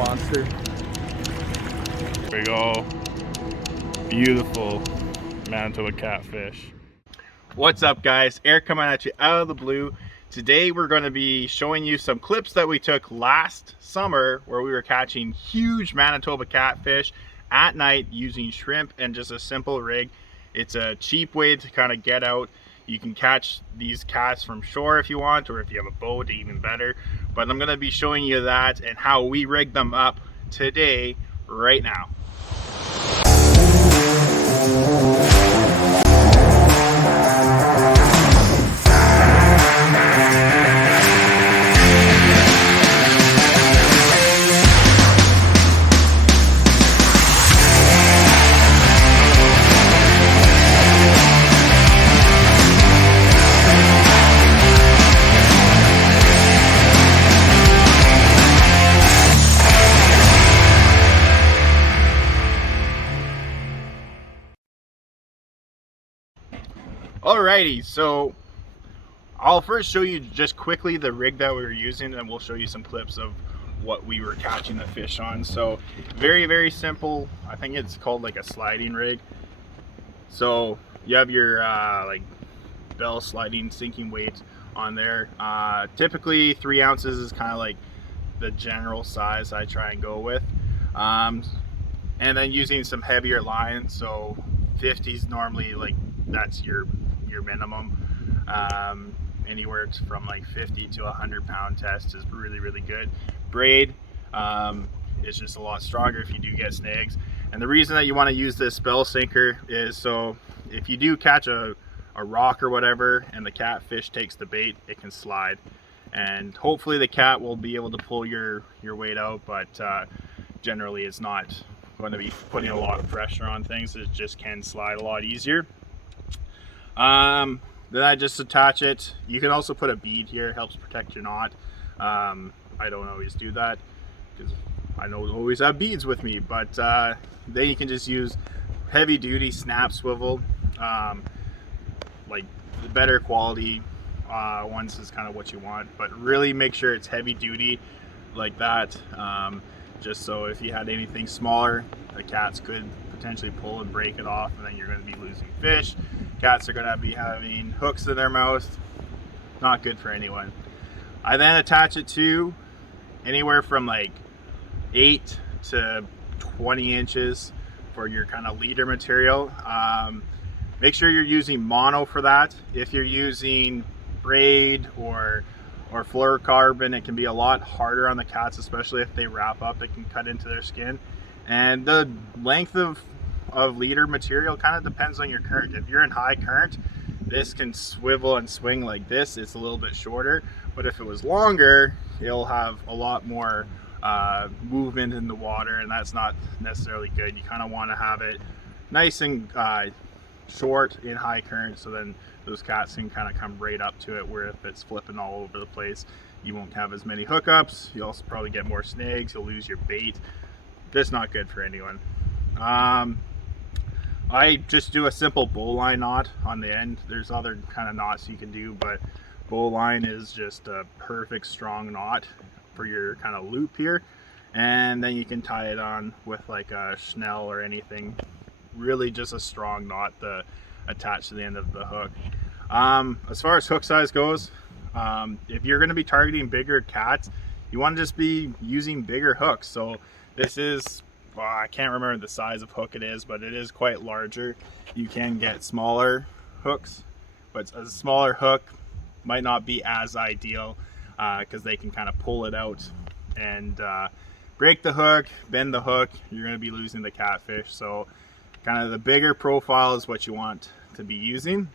monster. There we go. Beautiful Manitoba catfish. What's up, guys? Eric coming at you out of the blue. Today we're going to be showing you some clips that we took last summer where we were catching huge Manitoba catfish at night using shrimp and just a simple rig. It's a cheap way to kind of get out. You can catch these cats from shore if you want, or if you have a boat, even better. But I'm going to be showing you that and how we rig them up today, right now. Alrighty, so I'll first show you just quickly the rig that we were using, and we'll show you some clips of what we were catching the fish on. So very simple. I think it's called like a sliding rig. So you have your like bell sliding sinking weight on there. Typically 3 ounces is kind of like the general size I try and go with, and then using some heavier line. So 50s normally, like that's your minimum. Anywhere from like 50 to 100-pound test is really good. Braid is just a lot stronger if you do get snags. And the reason that you want to use this bell sinker is so if you do catch a rock or whatever and the catfish takes the bait, it can slide, and hopefully the cat will be able to pull your weight out, but generally it's not going to be putting a lot of pressure on things. It just can slide a lot easier. Then I just attach it. You can also put a bead here, it helps protect your knot. I don't always do that because I don't always have beads with me, but then you can just use heavy duty snap swivel. Like the better quality ones is kind of what you want, but really make sure it's heavy duty like that, just so if you had anything smaller, the cats could potentially pull and break it off, and then you're going to be losing fish. Cats are going to be having hooks in their mouth. Not good for anyone. I then attach it to anywhere from like 8 to 20 inches for your kind of leader material. Make sure you're using mono for that. If you're using braid or fluorocarbon, it can be a lot harder on the cats, especially if they wrap up. It can cut into their skin. And the length of leader material kind of depends on your current. If you're in high current, this can swivel and swing like this. It's a little bit shorter, but if it was longer, it'll have a lot more movement in the water, and that's not necessarily good. You kind of want to have it nice and short in high current, so then those cats can kind of come right up to it, where if it's flipping all over the place, you won't have as many hookups. You'll also probably get more snags. You'll lose your bait. Just not good for anyone. I just do a simple bowline knot on the end. There's other kind of knots you can do, but bowline is just a perfect strong knot for your kind of loop here. And then you can tie it on with like a Schnell or anything. Really just a strong knot to attach to the end of the hook. As far as hook size goes, if you're going to be targeting bigger cats, you want to just be using bigger hooks. So this is, well, I can't remember the size of hook it is, but it is quite larger. You can get smaller hooks, but a smaller hook might not be as ideal because they can kind of pull it out and break the hook, bend the hook. You're going to be losing the catfish. So kind of the bigger profile is what you want to be using.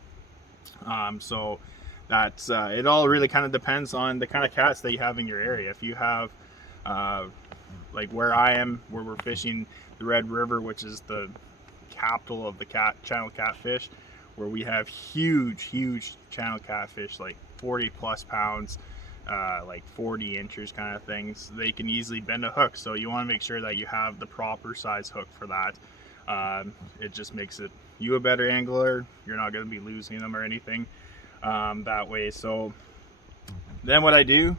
So that's it all really kind of depends on the kind of cats that you have in your area. If you have like where I am, where we're fishing the Red River, which is the capital of the channel catfish, where we have huge channel catfish, like 40 plus pounds, like 40 inches kind of things. They can easily bend a hook, so you want to make sure that you have the proper size hook for that. It just makes you a better angler. You're not going to be losing them or anything that way. So then what I do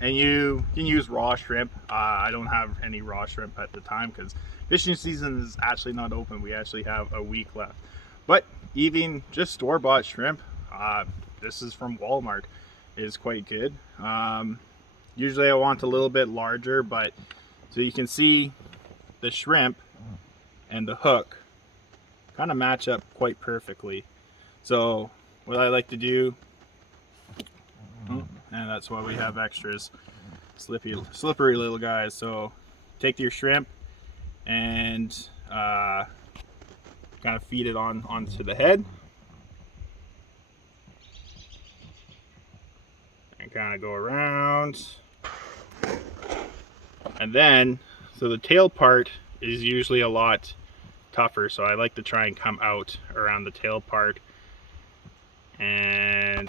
and you can use raw shrimp. I don't have any raw shrimp at the time because fishing season is actually not open. We actually have a week left. But even just store-bought shrimp, this is from Walmart, is quite good. Usually I want a little bit larger, but so you can see the shrimp and the hook kind of match up quite perfectly. So what I like to do, and that's why we have extras, slippery little guys. So take your shrimp and kind of feed it onto the head, and kind of go around, and then so the tail part is usually a lot tougher, so I like to try and come out around the tail part, and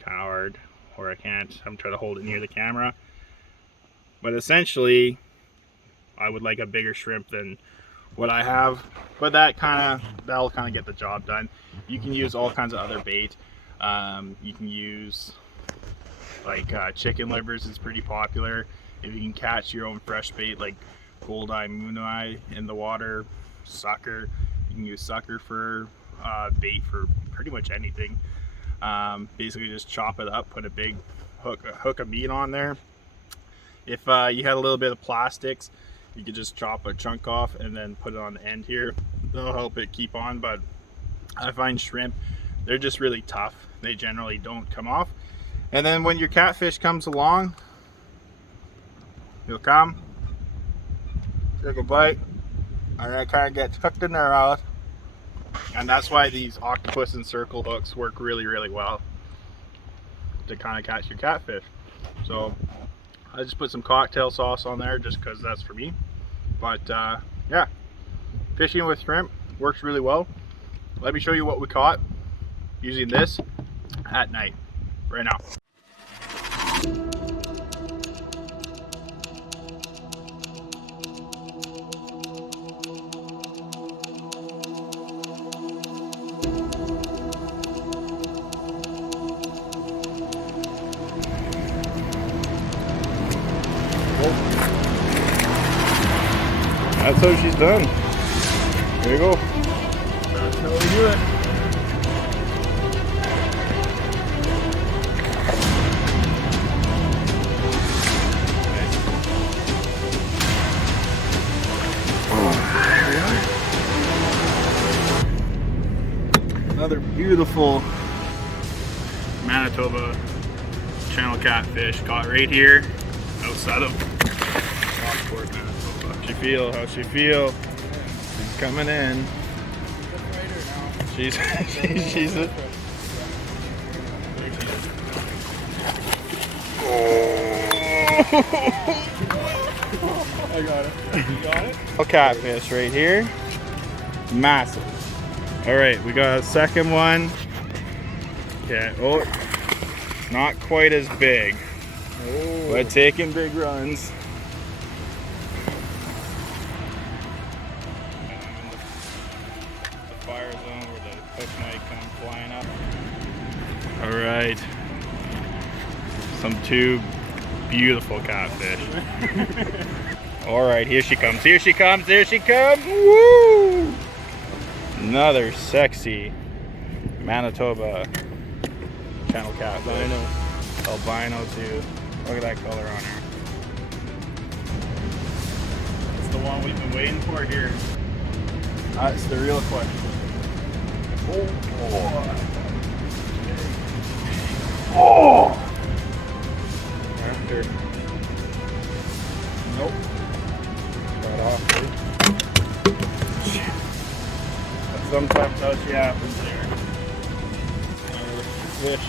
kind of hard, or I can't. I'm trying to hold it near the camera, but essentially I would like a bigger shrimp than what I have, but that'll kind of get the job done. You can use all kinds of other bait. You can use like chicken livers is pretty popular. If you can catch your own fresh bait like goldeye, mooneye in the water, sucker, you can use sucker for bait for pretty much anything. Basically just chop it up, put a big hook of meat on there. If you had a little bit of plastics, you could just chop a chunk off and then put it on the end here. That'll help it keep on, but I find shrimp, they're just really tough. They generally don't come off. And then when your catfish comes along, he'll come, take a bite, and then kind of gets hooked in their mouth. And that's why these octopus and circle hooks work really, really well to kind of catch your catfish. So I just put some cocktail sauce on there just because that's for me. But yeah, fishing with shrimp works really well. Let me show you what we caught using this at night right now. That's how she's done. There you go. That's how we do it. Another beautiful Manitoba channel catfish caught right here outside of Lockport, Manitoba. How's she feel? How's she feel? She's coming in. She's a... I got it. You got it? A catfish right here. Massive. Alright, we got a second one. Yeah, oh, not quite as big, but taking big runs. The fire zone where the hook might come flying up. Alright, two beautiful catfish. Alright, here she comes, here she comes, here she comes! Woo! Another sexy Manitoba channel cat. Albino too. Look at that color on her. It's the one we've been waiting for here. That's the real question. Oh boy. Oh! After. Nope. Got off. Sometimes how she happens there. Fish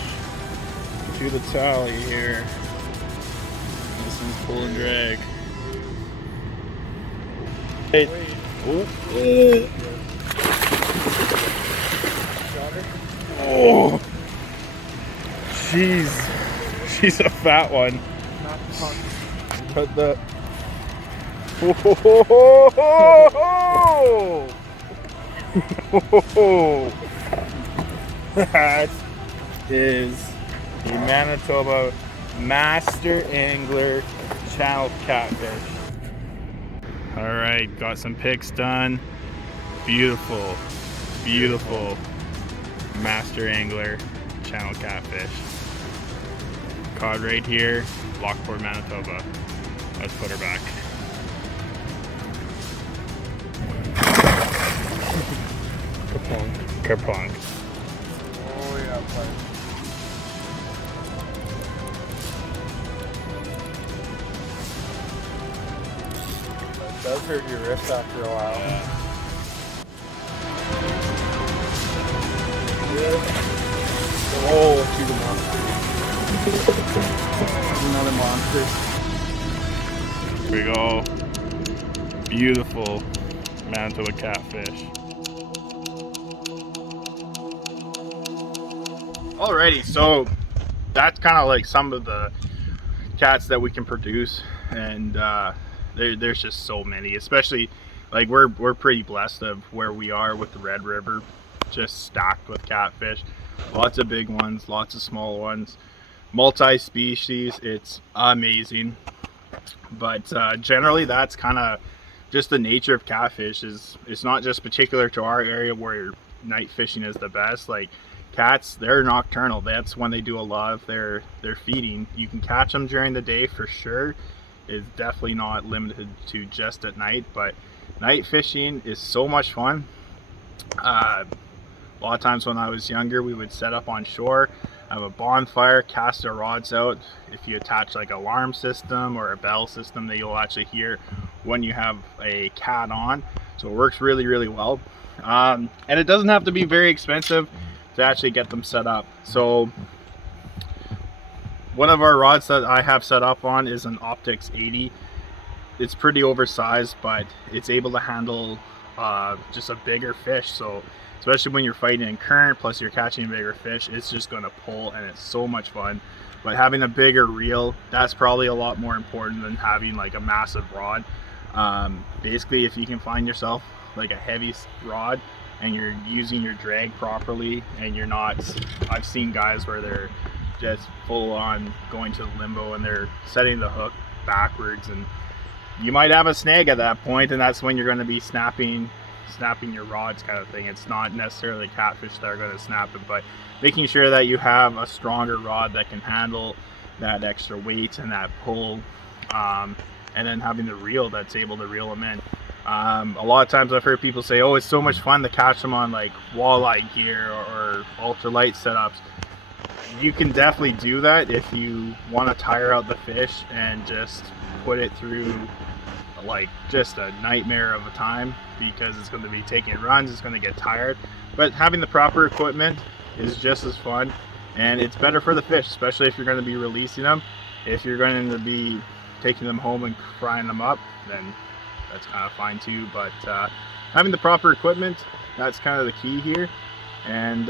to the tally here. This one's pull and drag. Hey. Oh. She's a fat one. Put the. That is Your Manitoba Master Angler Channel Catfish. Alright, got some pics done. Beautiful, beautiful Master Angler Channel Catfish. Caught right here, Lockport, Manitoba. Let's put her back. Kerplunk. Kerplunk. Oh yeah, fine. It does hurt your wrist after a while. Yeah. Oh, she's a monster. Another monster. Here we go. Beautiful Manitoba catfish. Alrighty, so that's kind of like some of the cats that we can produce, and there's just so many. Especially like we're pretty blessed of where we are with the Red River, just stacked with catfish. Lots of big ones, lots of small ones, multi-species. It's amazing. But generally that's kind of just the nature of catfish. It's not just particular to our area where night fishing is the best. Like cats, they're nocturnal. That's when they do a lot of their feeding. You can catch them during the day for sure. It's definitely not limited to just at night, but night fishing is so much fun. A lot of times when I was younger, we would set up on shore, have a bonfire, cast our rods out. If you attach like an alarm system or a bell system that you'll actually hear when you have a cat on. So it works really, really well. And it doesn't have to be very expensive to actually get them set up. So one of our rods that I have set up on is an Optics 80. It's pretty oversized, but it's able to handle just a bigger fish. So especially when you're fighting in current, plus you're catching a bigger fish, it's just going to pull, and it's so much fun. But having a bigger reel, that's probably a lot more important than having like a massive rod. Basically, if you can find yourself like a heavy rod and you're using your drag properly, and you're not, I've seen guys where they're just full on going to limbo and they're setting the hook backwards, and you might have a snag at that point, and that's when you're going to be snapping your rods kind of thing. It's not necessarily catfish that are going to snap it, but making sure that you have a stronger rod that can handle that extra weight and that pull, and then having the reel that's able to reel them in. A lot of times I've heard people say, oh, it's so much fun to catch them on like walleye gear or ultralight setups. You can definitely do that if you want to tire out the fish and just put it through like just a nightmare of a time, because it's going to be taking runs, it's going to get tired. But having the proper equipment is just as fun, and it's better for the fish, especially if you're going to be releasing them. If you're going to be taking them home and frying them up, then that's kind of fine too. But having the proper equipment, that's kind of the key here. And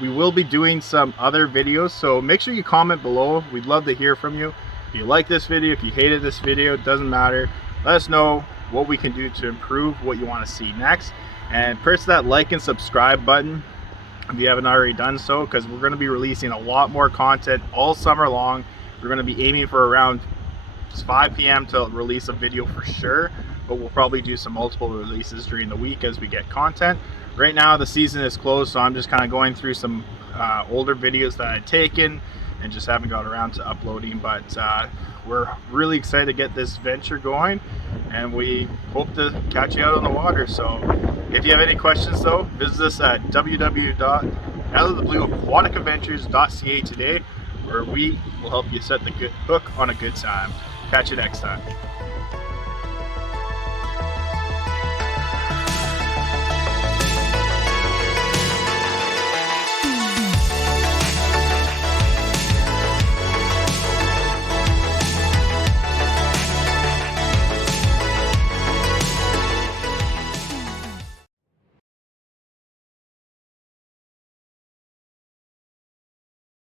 we will be doing some other videos, so make sure you comment below. We'd love to hear from you. If you like this video, if you hated this video, it doesn't matter. Let us know what we can do to improve, what you want to see next, and press that like and subscribe button if you haven't already done so, because we're going to be releasing a lot more content all summer long. We're going to be aiming for around 5 p.m. to release a video for sure, but we'll probably do some multiple releases during the week as we get content. Right now the season is closed, so I'm just kind of going through some older videos that I've taken and just haven't got around to uploading. But we're really excited to get this venture going, and we hope to catch you out on the water. So if you have any questions though, visit us at www.outoftheblueaquaticadventures.ca today, where we will help you set the good hook on a good time. Catch you next time.